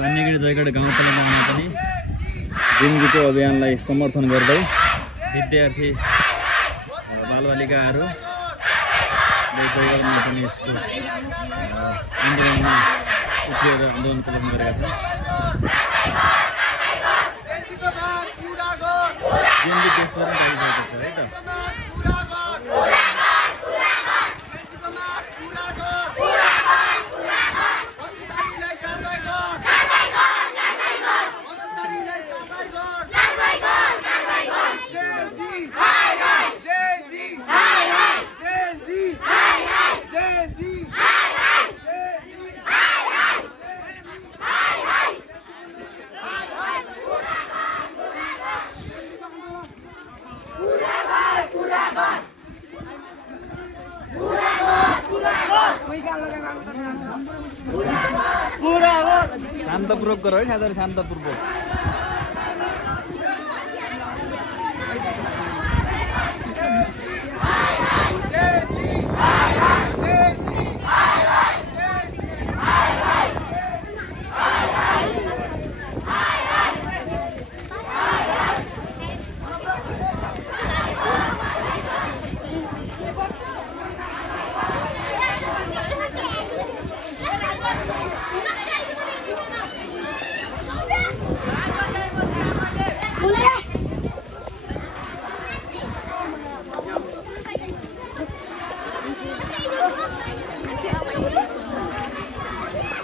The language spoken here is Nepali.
बानीगढी जयगढ गाउँपालिकामा पनि डेङ्गुको अभियानलाई समर्थन गर्दै विद्यार्थी बालबालिकाहरू जयगढमा पनि यसको आन्दोलनमा उत्रिएर आन्दोलन प्रदर्शन गरेका छन्। जेएनबी देशभर पाइसकेको छ है त। शान्तपूर्वक गर है खाँदा शान्तपूर्वक।